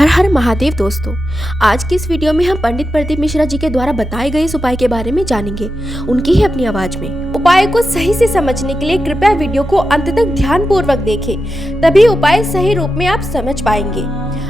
हर हर महादेव दोस्तों, आज की इस वीडियो में हम पंडित प्रदीप मिश्रा जी के द्वारा बताए गए इस उपाय के बारे में जानेंगे, उनकी ही अपनी आवाज में। उपाय को सही से समझने के लिए कृपया वीडियो को अंत तक ध्यान पूर्वक देखें, तभी उपाय सही रूप में आप समझ पाएंगे।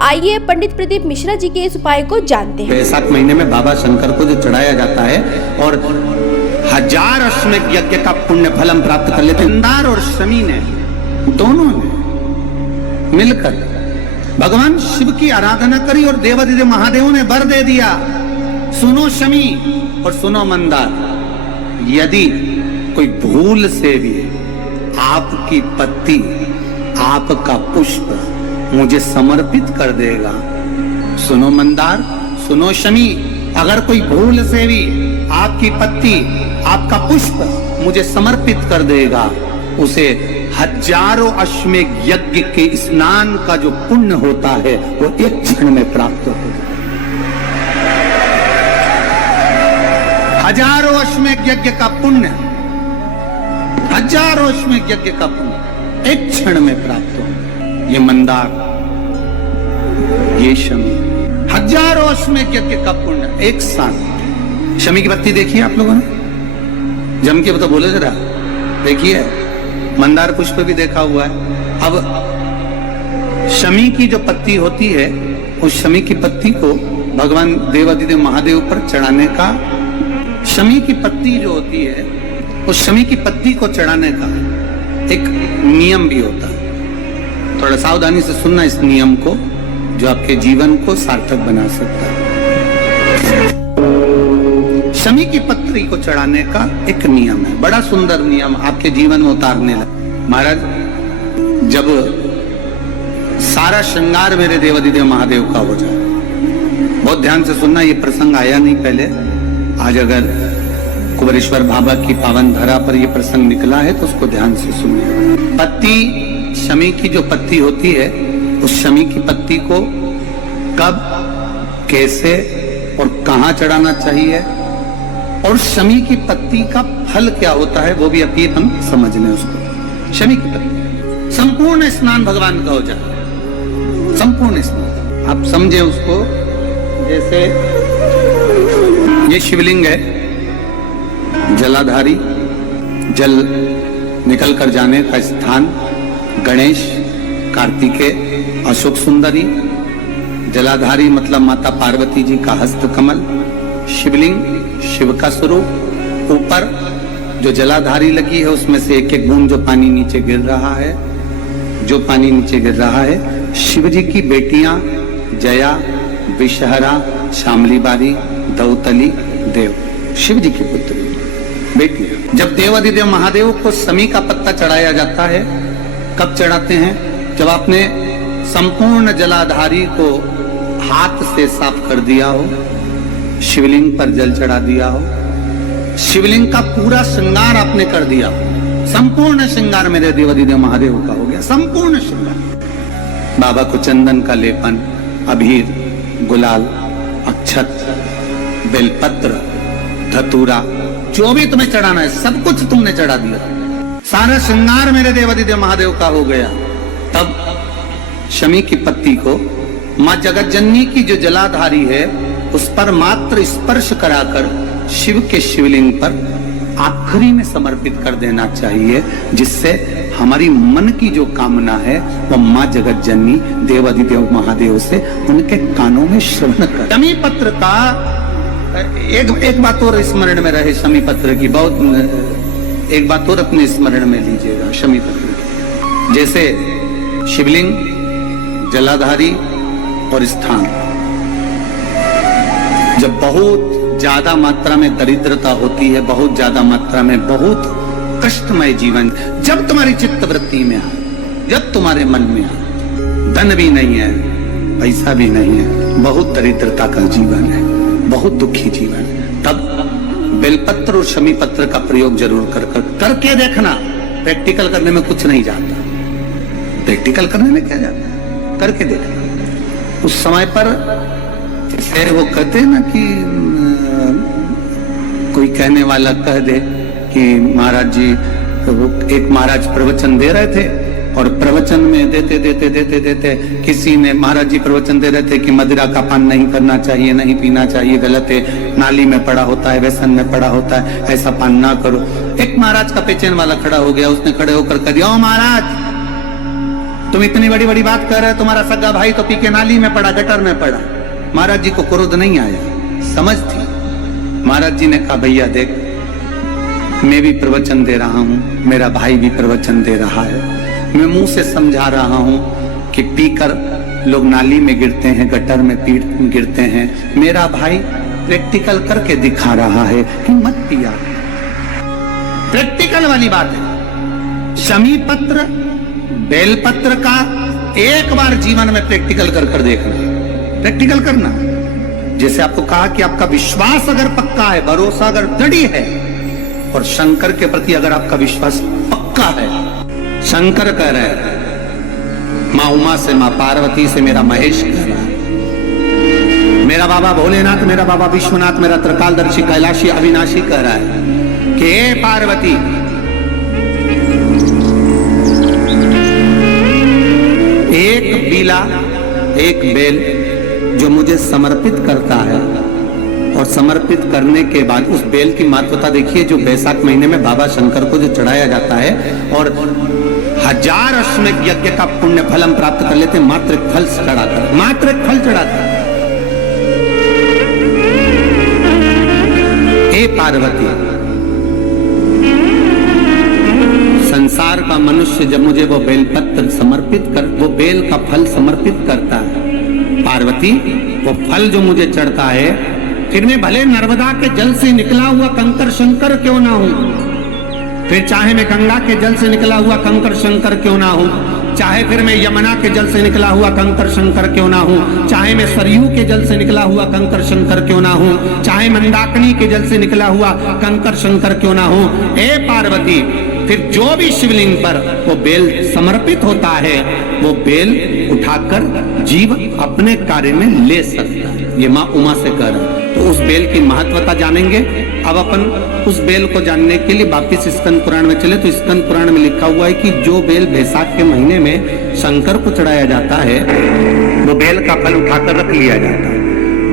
आइए पंडित प्रदीप मिश्रा जी के इस उपाय को जानते हैं। वैशाख महीने में बाबा शंकर को जो चढ़ाया जाता है और 1000 अश्वमेध यज्ञ का पुण्य फल हम प्राप्त कर लेते हैं। मंदार और शमी ने दोनों ने मिलकर भगवान शिव की आराधना करी और देवादिदेव महादेव ने वर दे दिया। सुनो शमी और सुनो मंदार, यदि कोई भूल से भी आपकी पत्ती, आपका पुष्प मुझे समर्पित कर देगा, सुनो मंदार, सुनो शमी, अगर कोई भूल से भी आपकी पत्ती, आपका पुष्प मुझे समर्पित कर देगा, उसे 1000 अश्वमेध यज्ञ के स्नान का जो पुण्य होता है वो एक क्षण में प्राप्त होगा। 1000 अश्वमेध यज्ञ का पुण्य, 1000 अश्वमेध यज्ञ का पुण्य एक क्षण में प्राप्त होगा। ये मंदार, ये शमी, 1000 अश्वमेध यज्ञ का पुण्य एक साथ। शमी की पत्ती देखी आप लोगों ने? जम के तो बोले जरा, देखिए। मंदार पुष्प भी देखा हुआ है। अब शमी की जो पत्ती होती है, उस शमी की पत्ती को भगवान देवादिदेव महादेव पर चढ़ाने का, शमी की पत्ती जो होती है, उस शमी की पत्ती को चढ़ाने का एक नियम भी होता है। थोड़ा सावधानी से सुनना इस नियम को, जो आपके जीवन को सार्थक बना सकता है। शमी की पत्री को चढ़ाने का एक नियम है, बड़ा सुंदर नियम, आपके जीवन में उतारने लगा। महाराज, जब सारा श्रृंगार मेरे देवादिदेव महादेव का हो जाए, बहुत ध्यान से सुनना, ये प्रसंग आया नहीं पहले, आज अगर कुबेरेश्वर बाबा की पावन धरा पर ये प्रसंग निकला है तो उसको ध्यान से सुनिए। पत्ती, शमी की जो पत्ती होती है, उस शमी की पत्ती को कब, कैसे और कहां चढ़ाना चाहिए, और शमी की पत्ती का फल क्या होता है, वो भी अभी हम समझ लें उसको। शमी की पत्ती, संपूर्ण स्नान भगवान का हो जाए, संपूर्ण स्नान आप समझे उसको। जैसे ये शिवलिंग है, जलाधारी, जल निकल कर जाने का स्थान, गणेश, कार्तिकेय, अशोक सुंदरी, जलाधारी मतलब माता पार्वती जी का हस्त कमल, शिवलिंग शिव का स्वरूप, ऊपर जो जलाधारी लगी है उसमें से एक एक बूंद जो पानी नीचे गिर रहा है, जो पानी नीचे गिर रहा है, शिव जी की बेटियां जया, विषहरा, शामली बारी, दौतली, देव, शिव जी की पुत्री बेटियां। जब देवादिदेव महादेव को शमी का पत्ता चढ़ाया जाता है, कब चढ़ाते हैं? जब आपने संपूर्ण जलाधारी को हाथ से साफ कर दिया हो, शिवलिंग पर जल चढ़ा दिया हो, शिवलिंग का पूरा श्रृंगार आपने कर दिया, संपूर्ण श्रृंगार मेरे देवादिदेव महादेव का हो गया, संपूर्ण श्रृंगार। बाबा को चंदन का लेपन, अबीर, गुलाल, अक्षत, बेलपत्र, धतूरा, जो भी तुम्हें चढ़ाना है सब कुछ तुमने चढ़ा दिया, सारा श्रृंगार मेरे देवादिदेव महादेव का हो गया। तब शमी की पत्ती को मां जगत जननी की जो जलाधारी है उस पर मात्र स्पर्श कराकर शिव के शिवलिंग पर आखिरी में समर्पित कर देना चाहिए, जिससे हमारी मन की जो कामना है वो मां जगत जननी देवादिदेव महादेव से उनके कानों में श्रवण कर। शमी पत्र का एक बात और स्मरण में रहे, शमी पत्र की बहुत एक बात और अपने स्मरण में लीजिएगा। शमी पत्र की जैसे शिवलिंग, जलाधारी और स्थान, जब बहुत ज्यादा मात्रा में दरिद्रता होती है, बहुत ज्यादा मात्रा में बहुत कष्टमय जीवन, जब तुम्हारी चित्त वृत्ति में आए, जब तुम्हारे मन में आए, धन भी नहीं है, पैसा भी नहीं है, बहुत दरिद्रता का जीवन है, बहुत दुखी जीवन है, तब बेलपत्र और शमी पत्र का प्रयोग जरूर करके देखना। प्रैक्टिकल करने में कुछ नहीं जाता, प्रैक्टिकल करने में क्या जाता है, करके देखना। उस समय पर जैसे वो कहते हैं ना कि कोई कहने वाला कह दे कि महाराज जी, वो एक महाराज प्रवचन दे रहे थे और प्रवचन में देते किसी ने, महाराज जी प्रवचन दे रहे थे कि मदिरा का पान नहीं करना चाहिए, नहीं पीना चाहिए, गलत है, नाली में पड़ा होता है, व्यसन में पड़ा होता है, ऐसा पान ना करो। एक महाराज का पेचेन वाला खड़ा हो गया, उसने खड़े होकर कह दिया, ओ महाराज तुम इतनी बड़ी बड़ी बात कर रहे हो, तुम्हारा सगा भाई तो पी के नाली में पड़ा, गटर में पड़ा। महाराज जी को क्रोध नहीं आया, समझ थी। महाराज जी ने कहा, भैया देख मैं भी प्रवचन दे रहा हूं, मेरा भाई भी प्रवचन दे रहा है, मैं मुंह से समझा रहा हूं कि पीकर लोग नाली में गिरते हैं, गटर में गिरते हैं, मेरा भाई प्रैक्टिकल करके दिखा रहा है कि मत पिया। प्रैक्टिकल वाली बात है। शमी पत्र, बेलपत्र का एक बार जीवन में प्रैक्टिकल कर देखना, प्रैक्टिकल करना। जैसे आपको कहा कि आपका विश्वास अगर पक्का है, भरोसा अगर दृढ़ है, और शंकर के प्रति अगर आपका विश्वास पक्का है, शंकर कह रहे हैं, मां उमा से, मां पार्वती से, मेरा महेश कह रहा है, मेरा बाबा भोलेनाथ, मेरा बाबा विश्वनाथ, मेरा त्रिकालदर्शी कैलाशी अविनाशी कह रहा है कि हे पार्वती, एक बीला, एक बेल जो मुझे समर्पित करता है, और समर्पित करने के बाद उस बेल की महत्वता देखिए, जो बैसाख महीने में बाबा शंकर को जो चढ़ाया जाता है, और 1000 अश्वमेध यज्ञ का पुण्य फल हम प्राप्त कर लेते हैं मात्र एक फल चढ़ाकर, मात्र एक फल चढ़ाकर। हे पार्वती, संसार का मनुष्य जब मुझे वो बेलपत्र समर्पित कर, वो बेल का फल समर्पित करता है, पार्वती वो फल जो मुझे चढ़ता है, फिर मैं भले नर्मदा के जल से निकला हुआ कंकर शंकर क्यों ना हूं, फिर चाहे मैं गंगा के जल से निकला हुआ कंकर शंकर क्यों ना हूं, चाहे फिर मैं यमुना के जल से निकला हुआ कंकर शंकर क्यों ना हूं, चाहे मैं सरयू के जल से निकला हुआ कंकर शंकर क्यों ना हूं, चाहे मंदाकिनी के जल से निकला हुआ कंकर शंकर क्यों ना हूं, हे पार्वती, फिर जो भी शिवलिंग पर वो बेल समर्पित होता है, वो बेल उठाकर जीव अपने कार्य में ले सकता है। ये मां उमा से कह रहा है। तो उस बेल की महत्वता जानेंगे। अब अपन उस बेल को जानने के लिए वापिस स्कंद पुराण में चले, तो स्कंद पुराण में लिखा हुआ है कि जो बेल बैसाख के महीने में शंकर को चढ़ाया जाता है, वो बेल का फल उठाकर रख लिया जाता है।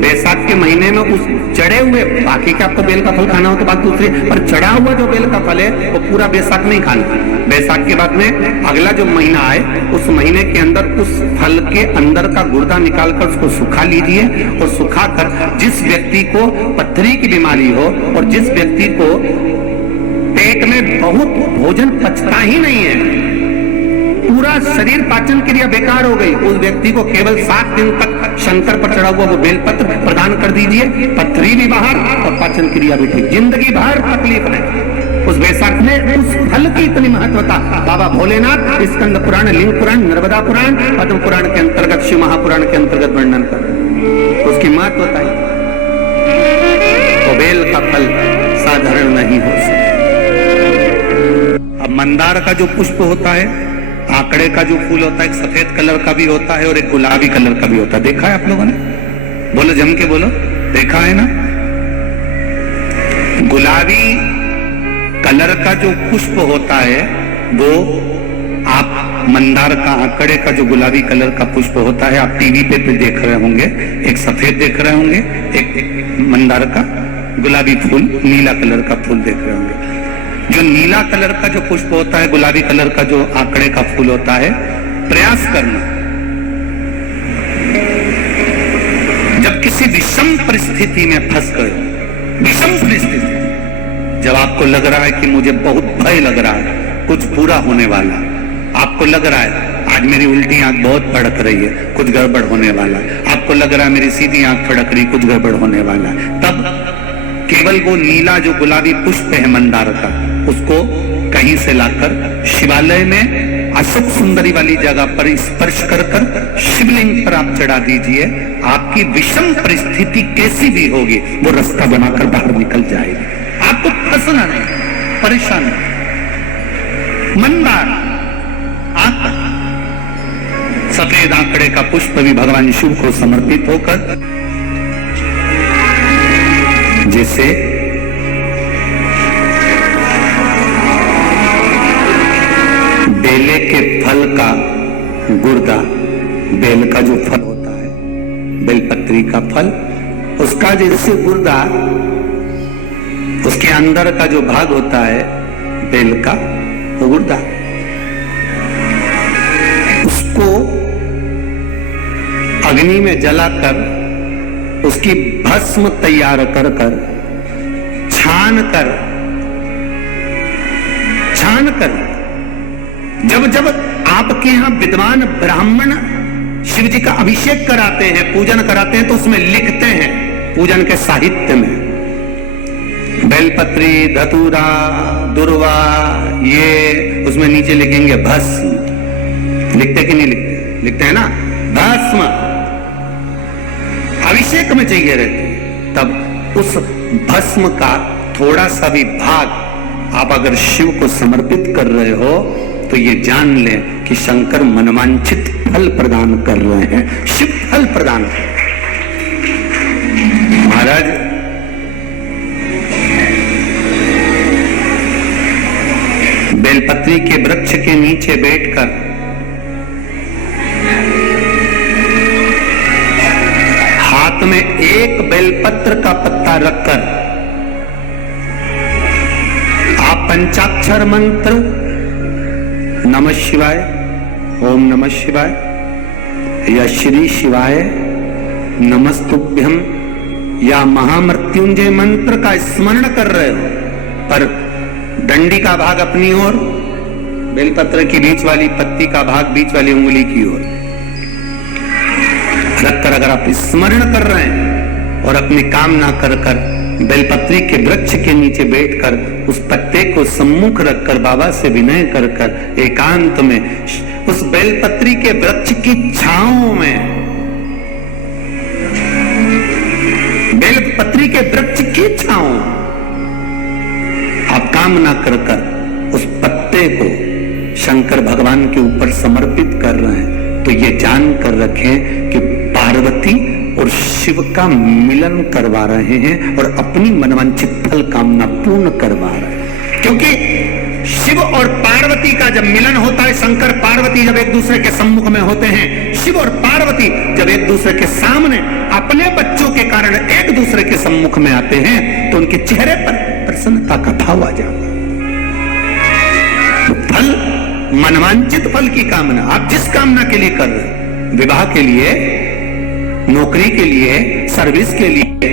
बैसाख के महीने में उस चढ़े हुए, बाकी का आपको बेल का फल खाना हो तो बात दूसरी, पर चढ़ा हुआ जो बेल का फल है वो पूरा बैसाख नहीं खाना। बैसाख के बाद में अगला जो महीना आए, उस महीने के अंदर उस फल के अंदर का गुर्दा निकालकर उसको सुखा लीजिए, और सुखाकर जिस व्यक्ति को पथरी की बीमारी हो, और जिस व्यक्ति को पेट में बहुत भोजन पचता ही नहीं है, पूरा शरीर पाचन क्रिया बेकार हो गई, उस व्यक्ति को केवल 7 दिन तक शंकर पर चढ़ा हुआ वो बेलपत्र प्रदान कर दीजिए, पथरी भी बाहर और पाचन क्रिया भी ठीक, जिंदगी भर तकलीफ नहीं। उस बैसाख में उस फल की इतनी महत्वता बाबा भोलेनाथ स्कंद पुराण, लिंग पुराण, नर्मदा पुराण, पद्म पुराण के अंतर्गत, शिव महापुराण के अंतर्गत वर्णन कर उसकी महत्वता है। तो बेल का फल साधारण नहीं हो सकता। अब मंदार का जो पुष्प होता है, आंकड़े का जो फूल होता है, एक सफेद कलर का भी होता है और एक गुलाबी कलर का भी होता है। देखा है आप लोगों ने? बोलो, जम के बोलो, देखा है ना? गुलाबी कलर का जो पुष्प होता है, वो आप मंदार का, आंकड़े का जो गुलाबी कलर का पुष्प होता है, आप टीवी पे देख रहे होंगे, एक सफेद देख रहे होंगे, एक मंदार का गुलाबी फूल, नीला कलर का फूल देख रहे होंगे। जो नीला कलर का जो पुष्प होता है, गुलाबी कलर का जो आंकड़े का फूल होता है, प्रयास करना, जब किसी विषम परिस्थिति में फंस गए, विषम परिस्थिति, जब आपको लग रहा है कि मुझे बहुत भय लग रहा है, कुछ बुरा होने वाला, आपको लग रहा है आज मेरी उल्टी आंख बहुत फड़क रही है, कुछ गड़बड़ होने वाला है, आपको लग रहा है मेरी सीधी आंख फड़क रही, कुछ गड़बड़ होने वाला है, तब केवल वो नीला जो गुलाबी पुष्प है मंदार का, उसको कहीं से लाकर शिवालय में अशोक सुंदरी वाली जगह पर स्पर्श कर शिवलिंग पर आप चढ़ा दीजिए। आपकी विषम परिस्थिति कैसी भी होगी, वो रास्ता बनाकर बाहर निकल जाएगी, आपको फंसना नहीं, परेशान नहीं। मंदार आंकड़ा, सफेद आंकड़े का पुष्प भी भगवान शिव को समर्पित होकर, जैसे बेले के फल का गुर्दा, बेल का जो फल होता है, बेलपत्री का फल, उसका जैसे गुर्दा, उसके अंदर का जो भाग होता है बेल का, वो गुर्दा, उसको अग्नि में जलाकर उसकी भस्म तैयार कर छान कर जब जब आपके यहां विद्वान ब्राह्मण शिव जी का अभिषेक कराते हैं, पूजन कराते हैं, तो उसमें लिखते हैं पूजन के साहित्य में बेलपत्री, धतूरा, दुर्वा, ये उसमें नीचे लिखेंगे भस्म। लिखते कि नहीं लिखते? लिखते हैं ना, भस्म अभिषेक में चाहिए रहती है। तब उस भस्म का थोड़ा सा भी भाग आप अगर शिव को समर्पित कर रहे हो तो ये जान लें कि शंकर मनवांछित फल प्रदान कर रहे हैं, शिव फल प्रदान कर रहे हैं। महाराज बेलपत्री के वृक्ष के नीचे बैठकर हाथ में एक बेलपत्र का पत्ता रखकर आप पंचाक्षर मंत्र नमः शिवाय, ओम नमः शिवाय या श्री शिवाय नमस्तुभ्यम या महामृत्युंजय मंत्र का स्मरण कर रहे हो, पर डंडी का भाग अपनी ओर, बेलपत्र की बीच वाली पत्ती का भाग बीच वाली उंगली की ओर रखकर अगर आप स्मरण कर रहे हैं और अपनी कामना कर बेलपत्री के वृक्ष के नीचे बैठकर उस पत्ते को सम्मुख रखकर बाबा से विनय कर एकांत में उस बेलपत्री के वृक्ष की छांव में, बेलपत्री के वृक्ष की छांव आप कामना कर उस पत्ते को शंकर भगवान के ऊपर समर्पित कर रहे हैं, तो ये जान कर रखें कि पार्वती और शिव का मिलन करवा रहे हैं और अपनी मनवांछित फल कामना पूर्ण करवा रहे हैं। क्योंकि शिव और पार्वती का जब मिलन होता है, शंकर पार्वती जब एक दूसरे के सम्मुख में होते हैं, शिव और पार्वती जब एक दूसरे के सामने अपने बच्चों के कारण एक दूसरे के सम्मुख में आते हैं, तो उनके चेहरे पर प्रसन्नता का भाव आ जाता है। फल, मनवांचित फल की कामना आप जिस कामना के लिए कर रहे हैं, विवाह के लिए, नौकरी के लिए, सर्विस के लिए,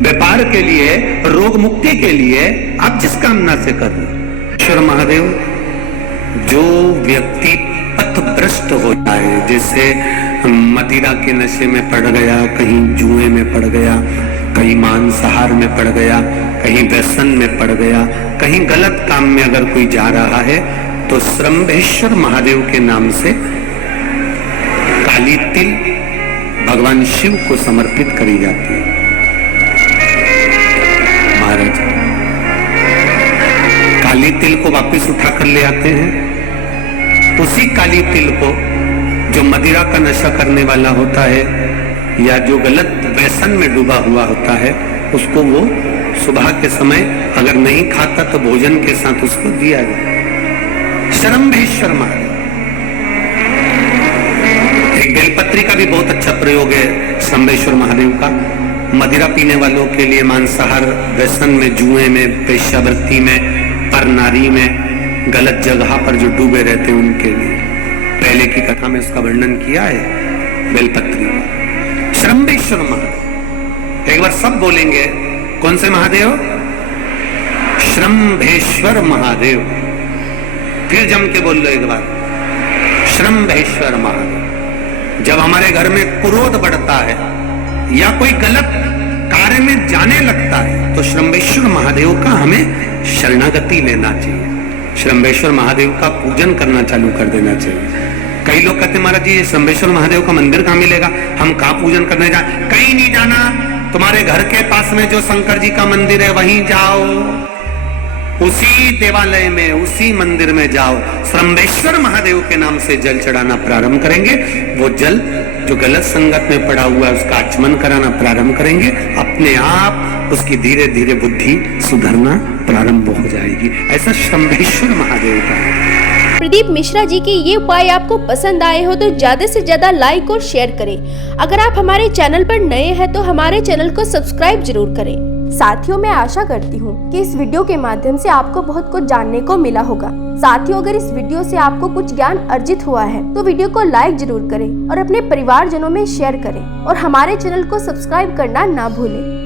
व्यापार के लिए, रोग मुक्ति के लिए, आप जिस कामना से कर रहे हैं, ईश्वर महादेव जो व्यक्ति पथभ्रष्ट हो जाए, जैसे मदिरा के नशे में पड़ गया, कहीं जुए में पड़ गया, कहीं मांसाहार में पड़ गया, कहीं व्यसन में पड़ गया, कहीं गलत काम में अगर कोई जा रहा है, तो श्रम्भेश्वर महादेव के नाम से काली तिल भगवान शिव को समर्पित करी जाती है। महाराज काली तिल को वापस उठा कर ले आते हैं, उसी काली तिल को जो मदिरा का नशा करने वाला होता है या जो गलत व्यसन में डूबा हुआ होता है, उसको वो सुबह के समय अगर नहीं खाता तो भोजन के साथ उसको दिया जाए। श्रम्भेश्वर महादेव, एक बेलपत्री का भी बहुत अच्छा प्रयोग है श्रम्भेश्वर महादेव का, मदिरा पीने वालों के लिए, मांसाहार, व्यसन में, जुए में, वेश्यावृत्ति में, पर नारी में, गलत जगह पर जो डूबे रहते हैं उनके लिए। पहले की कथा में उसका वर्णन किया है बेलपत्री का। श्रम्भेश्वर महादेव, एक बार सब बोलेंगे, कौन से महादेव? श्रम्भेश्वर महादेव। फिर जम के बोल लो एक बार, श्रम्भेश्वर महादेव। जब हमारे घर में क्रोध बढ़ता है या कोई गलत कार्य में जाने लगता है, तो श्रम्भेश्वर महादेव का हमें शरणागति लेना चाहिए, श्रम्भेश्वर महादेव का पूजन करना चालू कर देना चाहिए। कई लोग कहते हैं महाराज जी श्रम्भेश्वर महादेव का मंदिर कहाँ मिलेगा, हम कहाँ पूजन करने जाए? कहीं नहीं जाना, तुम्हारे घर के पास में जो शंकर जी का मंदिर है वहीं जाओ, उसी देवालय में, उसी मंदिर में जाओ, श्रम्भेश्वर महादेव के नाम से जल चढ़ाना प्रारंभ करेंगे। वो जल जो गलत संगत में पड़ा हुआ है उसका आचमन कराना प्रारंभ करेंगे, अपने आप उसकी धीरे धीरे बुद्धि सुधरना प्रारंभ हो जाएगी। ऐसा श्रम्भेश्वर महादेव का है। प्रदीप मिश्रा जी के ये उपाय आपको पसंद आए हो तो ज्यादा से ज्यादा लाइक और शेयर करें। अगर आप हमारे चैनल पर नए हैं तो हमारे चैनल को सब्सक्राइब जरूर करें। साथियों, मैं आशा करती हूँ कि इस वीडियो के माध्यम से आपको बहुत कुछ जानने को मिला होगा। साथियों, अगर इस वीडियो से आपको कुछ ज्ञान अर्जित हुआ है तो वीडियो को लाइक जरूर करें और अपने परिवारजनों में शेयर करें और हमारे चैनल को सब्सक्राइब करना ना भूलें।